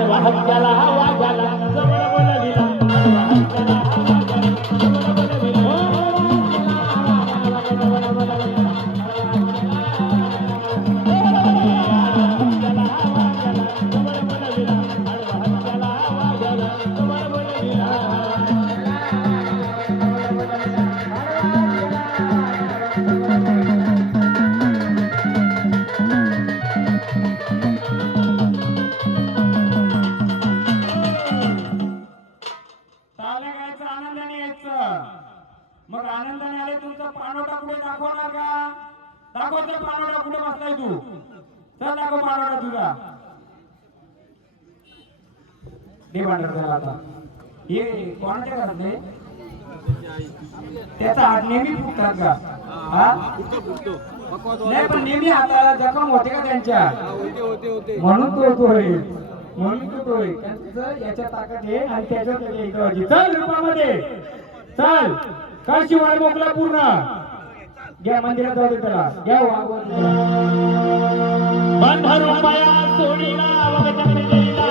आडवा हत्याला वाघाला जवळ बोलविला आडवा हत्याला मग आनंदाने आले तुमचा पानोटा कुठे दाखवणार का? दाखवतो पानोटा कुठे बसलाय तू? चल दाखव पानोटा तुझा. दे भांडर त्याला आता. हे कोणाच्या घरातले? त्याचा हात नेहमी फुटतात का? हा? नाही पण नेहमी हाताला जखम होते का त्यांच्या? म्हणून तो होईल. म्हणून तो होईल. त्यांचं याच्या ताकद आहे आणि त्याच्यावर त्याच्या इकडे चल रूपामध्ये चल. काय शिवाय मोकला पूर्ण घ्या मंदिरात जाऊ दे त्याला घ्या बंध रुपया सोडीला वगैरे देईला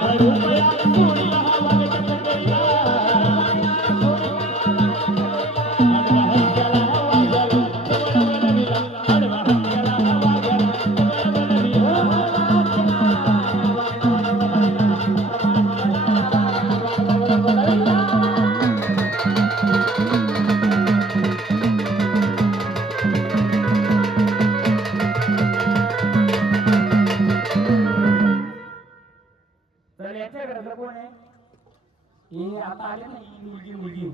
बंध रुपया सोडीला वगैरे देईला आडवा हत्याला वाघाला जवळ बोलविला आडवा हत्याला वाघाला कोण आहे? हे आता आले ना मुलगी मुलगी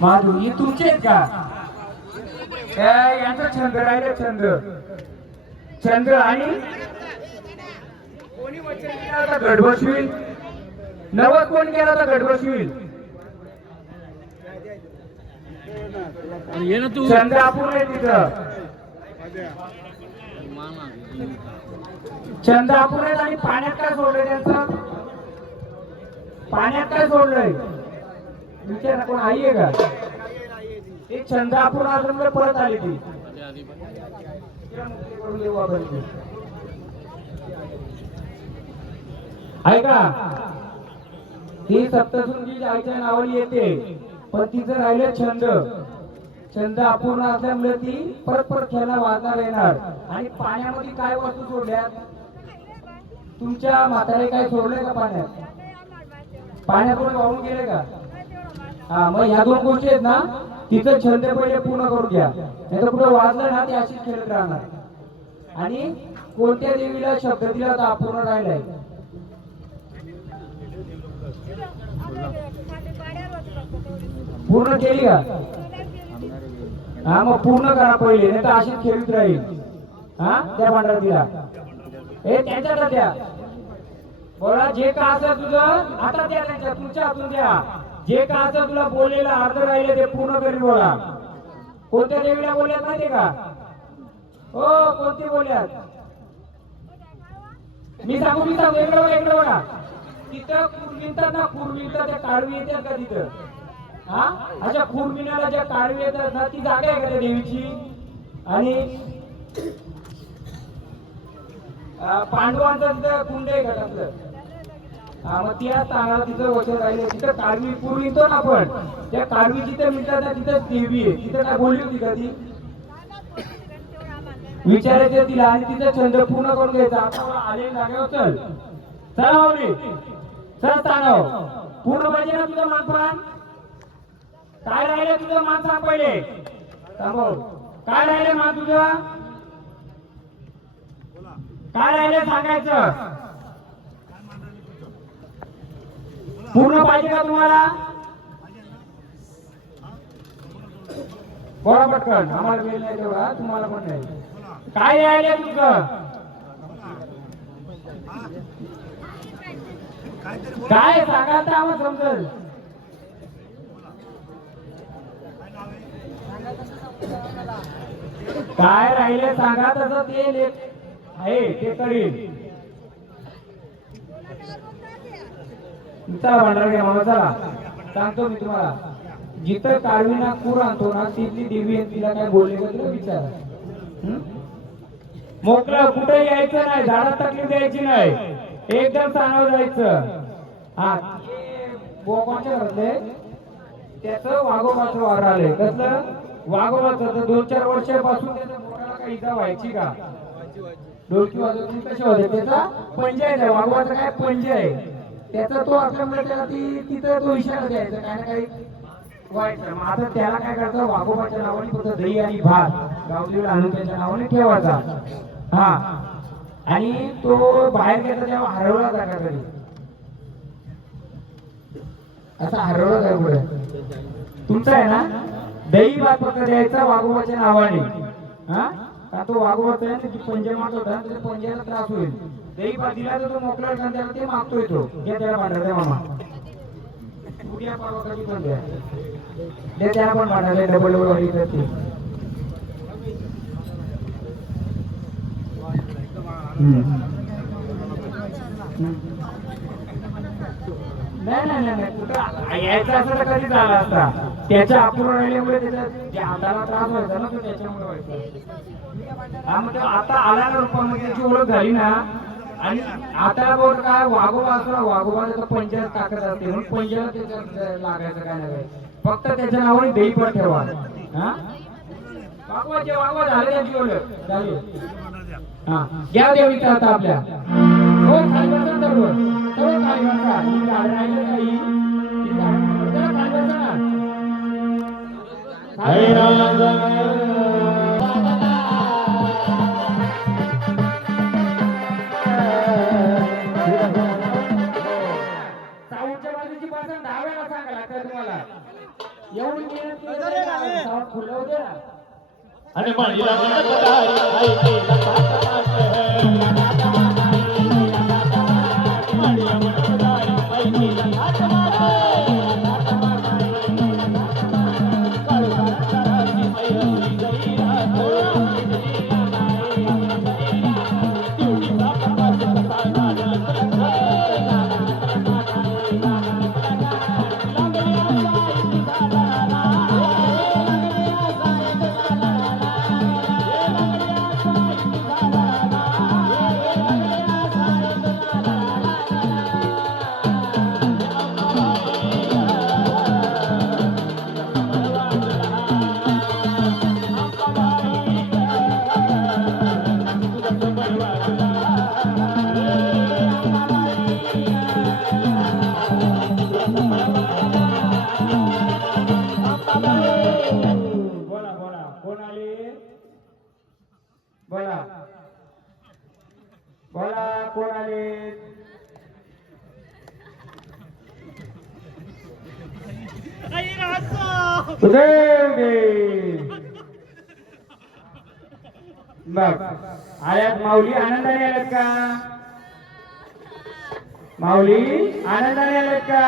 माधू ही तुमची आहेत का? यांचा छंद राहिला छंद छंद आणि कोणी वचन केला होता गड बसवील नवस कोण केला होता गड बसवील छंद अपूर्ण आहे तिथं छंद अपूर्ण आहे आणि पाण्यात काय सोडलंय त्यांचं पाण्यात काय सोडलंय विचार कोण आई आहे का ते छंद अपूर्ण असल्यामुळे परत आली ती ऐका ती सप्तशृंगी आईच्या नावाने येते पण तिचं राहिलं छंद छंद अपूर्ण असल्यामुळे ती परत परत खेळायला वाजणार येणार आणि पाण्यामध्ये काय वस्तू सोडल्यात तुमच्या म्हातारे काय सोडले का पाण्यात पाण्यातून वाहून गेले का हा मग ह्या दोन गोष्टी आहेत ना तिचं छंद पहिले पूर्ण करून घ्या नाही तर पुढे वाजलं ना ती अशीच खेळत राहणार आणि कोणत्या देवीला शब्द दिला तर अपूर्ण राहिलाय पूर्ण केली का हा मग पूर्ण करा पहिले नाही तर अशीच खेळत राहील हा त्या भांडारातीला हे त्यांच्याकडे द्या बोला जे का असं तुझं आता द्या त्यांच्या तुमच्या हातून द्या जे का असं तुला बोललेलं अर्ध राहिले ते पूर्ण करी बोला कोणत्या देवीला बोलल्यात माहितीये का हो कोणती बोलल्यात मी सांगू इकडे बघा तिथं खूर विणतात ना खूर विणतात त्या काढवी येतात का तिथं हा अशा खूर विणाला ज्या काढवी येतात ना ती जागा आहे का त्या देवीची आणि पांडवांचं तिथं कुंड आहे का कसलं हा मग त्या तांगाला तिथं वचन राहिले तिथं काढवी पूर विणतो ना आपण त्या काढवी जिथं मिळतात ना तिथं देवी आहे तिथं काय बोलली होती का ती विचारायचं तिला आणि तिचा छंद पूर्ण करून घ्यायचा आता आले जागेवर चल चला माऊली चल ताणव पूर्ण पाहिजे ना तुझं मानपान काय राहिले तुझं मान सांग पहिले थांबव काय राहिले मान तुझं काय राहिले सांगायचं पूर्ण पाहिजे का तुम्हाला बोला पटकन आम्हाला वेळ नाही तेवढा तुम्हाला पण नाही काय राहिले तुझं काय सांगा तर आम्हाला समजेल काय राहिले सांगा तसं ते आहे ते करील चला भांडार घ्या मला चला सांगतो मी तुम्हाला जिथं काळवीना पूर आणतो ना तिथली देवी आहे, तिला काय बोलले का तुला विचारा. मोकळं कुठे यायचं नाही, झाडात तकलीफ द्यायची नाही, एकदम सानावर जायचं. हा बोकाच्या घरातले त्याचं वाघोबाचं वार आलंय. कसलं वाघोबाचं? तर 2-4 वर्षापासून त्याच्या बोटाला काही इजा व्हायची का? डोलकी वाजवली कशी होते? त्याचा पंजा आहे, वाघोबाचा काय पंजा आहे त्याचा, तो असल्यामुळे त्याला तिथं तो इशारा द्यायचा काय ना काही व्हायचं. मग आता त्याला काय करतं, वाघोबाच्या नावाने फक्त दही आणि भात गावलीला आणून त्याच्या नावाने ठेवायचा. हा आणि तो बाहेर गेला तेव्हा हरवला जागा कधी असा हरवला जाय पुढे तुमचा आहे ना दही भात फक्त द्यायचा वाघोबाच्या नावाने. हा का तो वाघोबाचा आहे ना, पंजा मागत होता त्याच्या पंजाला त्रास होईल. दही भात दिला तर तो मोकळा त्याला ते मागतोय तो, घ्या त्याला पाठवते मामा उद्या परवा कधी पण द्या त्याला पण पाठवले डबल वाढी करते. नाही कुठं यायचं असं तर कधी झाला असता. त्याच्या अपूर्ण राहिल्यामुळे त्याच्या हाताला त्रास व्हायचा ना, तो त्याच्यामुळे व्हायचा. हा मग आता आला ना रूपामध्ये त्याची ओळख झाली ना, आणि आता बोल काय वाघोबा असला वाघोबा पंजाब टाकत असते म्हणून पंजाला त्याच्यात लागायचं काय नाही, फक्त त्याच्या नावाने दही पण ठेवा. हा वाघोबाचे वाघोबा झाले त्याची ओळख झाली. हा घ्या देवीचा आता आपल्या हो खाली बसा सर्व सर्व खाली बसा. ही झाड राहिलं काही ही झाड खाली बसा ना. साऊंडच्या बाजूची पासून 10 वेळा सांगा लागतं तुम्हाला. एवढी मेहनत केली साऊंड खुलं होते ना. आणि म्हणला गणपताई आई केला ताटात है म्हणला गणपताई आई केला ताटात काळूबाराची मैरवली गई रातो तिवडीचा प्रकाश बोला बोला कोण आले? बघ आल्यात माऊली आनंदाने आल्यात का? माऊली आनंदाने आल्यात का?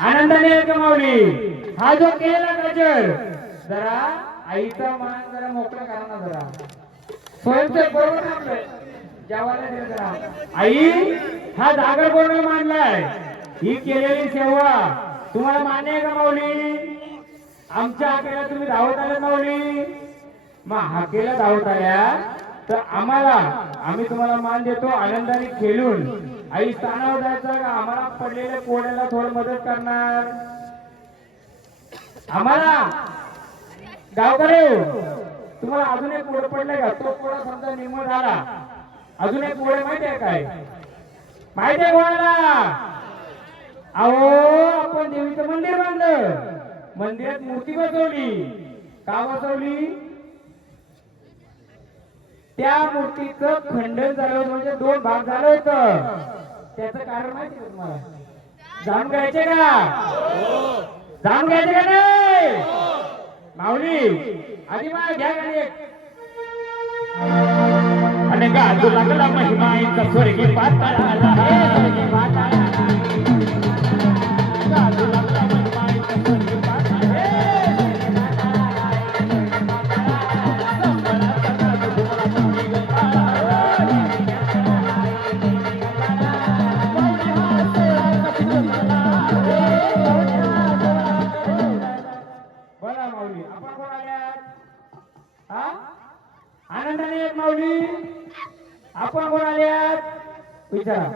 आनंदाने आल्यात का माऊली? हा जो केला गजर जरा आईचा मान जरा मोकळा करा ना, जरा स्वयंसेवक बरोबर आपलं जेवायला दे जरा. आई हा जागर बरोबर मानलाय, ही केलेली सेवा तुम्हाला मान्य आहे का माऊली? आमच्या हाकेला तुम्ही धावत आले माऊली, मग हाकेला धावत आल्या तर आम्ही तुम्हाला मान देतो. आनंदाने खेळून आई स्थानावर जायचं का? आम्हाला पडलेल्या कोड्याला थोडं मदत करणार. आम्हाला गावकरी तुम्हाला अजून एक कोड पडलाय का? तो कोडा समजा निम झाला, अजून एक कोड माहिती आहे काय? माहिती आहे कोणाला? अहो आपण देवीचं मंदिर बांधलं, मंदिरात मूर्ती बसवली. का बसवली? त्या मूर्तीचं खंडन झालं होतं, म्हणजे 2 भाग झालं होतं. त्याचं कारण माहिती आहे तुम्हाला? जाणून घ्यायचे का? जाणून घ्यायचे का नाही माऊली? आधी मला घ्या गाडी. आणि गाजू लागला महिमा इथं स्वर्गी पाताळाला, स्वर्गी पाताळाला गाजू लागला महिमा इथं स्वर्गी पाताळाला. हा आनंदाने एक माऊली आपण कोण आल्यात विचारा